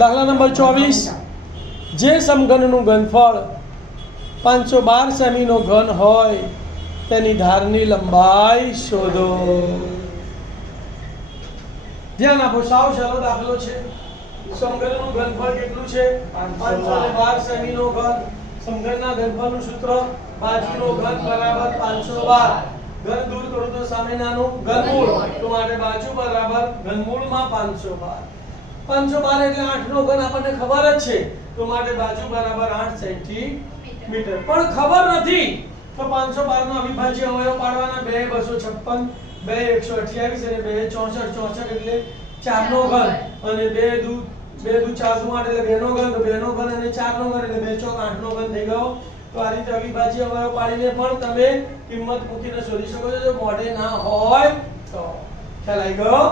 દાખલા નંબર 24 જે સમઘનનું ઘનફળ 512 સેમીનો ઘન હોય તેની ધારની લંબાઈ શોધો। ધ્યાન આપો, સાવ સરળ દાખલો છે। સમઘનનું ઘનફળ કેટલું છે? 512 સેમીનો ઘન। સમઘનના ઘનફળનું સૂત્ર બાજુનો ઘન બરાબર 512। ઘન દૂર કરું તો સામેનાનું ઘનમૂળ, તો માટે બાજુ બરાબર ઘનમૂળમાં 512 એટલે 8 નો ઘન આપણને ખબર જ છે, તો માટે બાજુ બરાબર 8 સેન્ટીમીટર। પણ ખબર નથી તો 512 નો અવિભાજ્ય અવયવ પાડવાના 2 256 2 128 અને 2 64 64 એટલે 4 નો ઘન અને 2 દુ 4 નું 8 એટલે 2 નો ઘન, તો 2 નો ઘન અને 4 નો ઘન એટલે 2 ચોક 8 નો ઘન થઈ ગયો। તો આ રીતે અવિભાજ્ય અવયવ પાડીને પણ તમે કિંમત મૂકીને શોધી શકો છો, જો મોઢે ના હોય તો। ખ્યાલ આવી ગયો?